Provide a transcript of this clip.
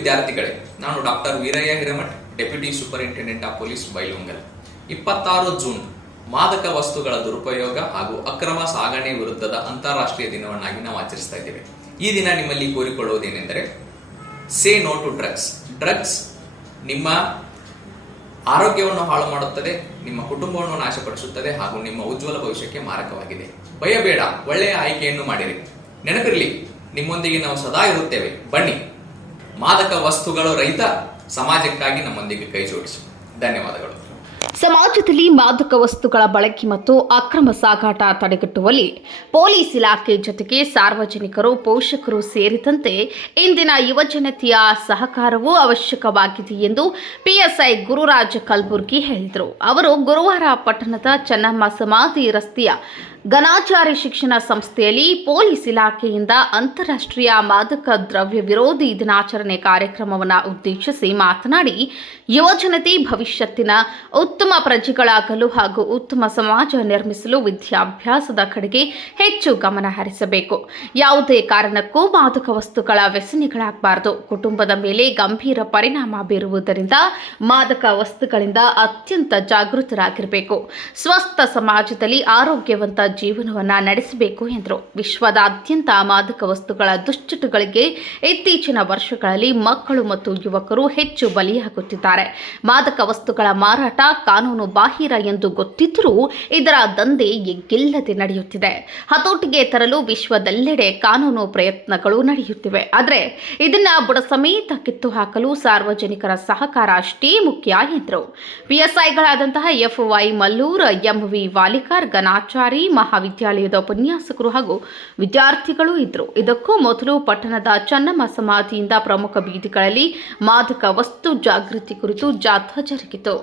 ವಿದ್ಯಾರ್ಥಿಗಳೇ, ನಾನು doctor Veerayya Hiremath, deputy superintendent of police Bailhongal. 26 June ಮಾದಕ ವಸ್ತುಗಳ ದುರುಪಯೋಗ ಹಾಗೂ ಅಕ್ರಮ ಸಾಗಣೆ ವಿರುದ್ಧದ ಅಂತಾರಾಷ್ಟ್ರೀಯ ದಿನವನ್ನಾಗಿ ನಾವು ಆಚರಿಸ್ತಾ ಇದ್ದೇವೆ. ಈ ದಿನ ನಿಮ್ಮಲ್ಲಿ ಕೋರಿಕೊಳ್ಳುವುದೇನೆಂದರೆ, say no to drugs. Drugs ನಿಮ್ಮ ಆರೋಗ್ಯವನ್ನು ಹಾಳು ಮಾಡುತ್ತದೆ, ನಿಮ್ಮ ಕುಟುಂಬವನ್ನು ನಾಶಪಡಿಸುತ್ತದೆ ಹಾಗೂ ನಿಮ್ಮ ಉಜ್ವಲ ಭವಿಷ್ಯಕ್ಕೆ ಮಾರಕವಾಗಿದೆ. ಭಯಬೇಡ, ಒಳ್ಳೆಯ ಆಯ್ಕೆಯನ್ನು ಮಾಡಿರಿ. ನೆನಪಿರಲಿ, ನಿಮ್ಮೊಂದಿಗೆ ನಾವು ಸದಾ ಇರುತ್ತೇವೆ. ಬನ್ನಿ, ಮಾದಕ ವಸ್ತುಗಳು ರಹಿತ ಸಮಾಜಕ್ಕಾಗಿ ನಮ್ಮೊಂದಿಗೆ ಕೈ ಜೋಡಿಸಿ. ಧನ್ಯವಾದಗಳು. ಸಮಾಜದಲ್ಲಿ ಮಾದಕ ವಸ್ತುಗಳ ಬಳಕೆ ಮತ್ತು ಅಕ್ರಮ ಸಾಗಾಟ ತಡೆಗಟ್ಟುವಲ್ಲಿ ಪೊಲೀಸ್ ಇಲಾಖೆ ಜೊತೆಗೆ ಸಾರ್ವಜನಿಕರು, ಪೋಷಕರು ಸೇರಿದಂತೆ ಇಂದಿನ ಯುವಜನತೆಯ ಸಹಕಾರವೂ ಅವಶ್ಯಕವಾಗಿದೆ ಎಂದು ಪಿಎಸ್ಐ ಗುರುರಾಜ್ ಕಲಬುರ್ಗಿ ಹೇಳಿದರು. ಅವರು ಗುರುವಾರ ಪಟ್ಟಣದ ಚೆನ್ನಮ್ಮ ಸಮಾಧಿ ರಸ್ತೆಯ ಘನಾಚಾರಿ ಶಿಕ್ಷಣ ಸಂಸ್ಥೆಯಲ್ಲಿ ಪೊಲೀಸ್ ಇಲಾಖೆಯಿಂದ ಅಂತಾರಾಷ್ಟ್ರೀಯ ಮಾದಕ ದ್ರವ್ಯ ವಿರೋಧಿ ದಿನಾಚರಣೆ ಕಾರ್ಯಕ್ರಮವನ್ನು ಉದ್ದೇಶಿಸಿ ಮಾತನಾಡಿ, ಯುವಜನತೆ ಭವಿಷ್ಯತ್ತಿನ ಉತ್ತಮ ಪ್ರಜೆಗಳಾಗಲು ಹಾಗೂ ಉತ್ತಮ ಸಮಾಜ ನಿರ್ಮಿಸಲು ವಿದ್ಯಾಭ್ಯಾಸದ ಕಡೆಗೆ ಹೆಚ್ಚು ಗಮನ ಹರಿಸಬೇಕು. ಯಾವುದೇ ಕಾರಣಕ್ಕೂ ಮಾದಕ ವಸ್ತುಗಳ ವ್ಯಸನಿಗಳಾಗಬಾರದು. ಕುಟುಂಬದ ಮೇಲೆ ಗಂಭೀರ ಪರಿಣಾಮ ಬೀರುವುದರಿಂದ ಮಾದಕ ವಸ್ತುಗಳಿಂದ ಅತ್ಯಂತ ಜಾಗೃತರಾಗಿರಬೇಕು. ಸ್ವಸ್ಥ ಸಮಾಜದಲ್ಲಿ ಆರೋಗ್ಯವಂತ ಜೀವನವನ್ನ ನಡೆಸಬೇಕು ಎಂದರು. ವಿಶ್ವದಾದ್ಯಂತ ಮಾದಕ ವಸ್ತುಗಳ ದುಶ್ಚಟಗಳಿಗೆ ಇತ್ತೀಚಿನ ವರ್ಷಗಳಲ್ಲಿ ಮಕ್ಕಳು ಮತ್ತು ಯುವಕರು ಹೆಚ್ಚು ಬಲಿಯಾಗುತ್ತಿದ್ದಾರೆ. ಮಾದಕ ವಸ್ತುಗಳ ಮಾರಾಟ ಕಾನೂನು ಬಾಹಿರ ಎಂದು ಗೊತ್ತಿದ್ದರೂ ಇದರ ದಂಧೆ ಎಗ್ಗಿಲ್ಲದೆ ನಡೆಯುತ್ತಿದೆ. ಹತೋಟಿಗೆ ತರಲು ವಿಶ್ವದೆಲ್ಲೆಡೆ ಕಾನೂನು ಪ್ರಯತ್ನಗಳು ನಡೆಯುತ್ತಿವೆ. ಆದರೆ ಇದನ್ನ ಬುಡ ಸಮೇತ ಕಿತ್ತು ಹಾಕಲು ಸಾರ್ವಜನಿಕರ ಸಹಕಾರ ಅಷ್ಟೇ ಮುಖ್ಯ ಎಂದರು. ಪಿಎಸ್ಐಗಳಾದಂತಹ ಎಫ್ವೈ ಮಲ್ಲೂರ್, ಎಂವಿ ವಾಲಿಕಾರ್, ಘನಾಚಾರಿ ಮಹಾವಿದ್ಯಾಲಯದ ಉಪನ್ಯಾಸಕರು ಹಾಗೂ ವಿದ್ಯಾರ್ಥಿಗಳು ಇದ್ದರು. ಇದಕ್ಕೂ ಮೊದಲು ಪಟ್ಟಣದ ಚೆನ್ನಮ್ಮ ಸಮಾಧಿಯಿಂದ ಪ್ರಮುಖ ಬೀದಿಗಳಲ್ಲಿ ಮಾದಕ ವಸ್ತು ಜಾಗೃತಿ ಕುರಿತು ಜಾಥಾ ಜರುಗಿತು.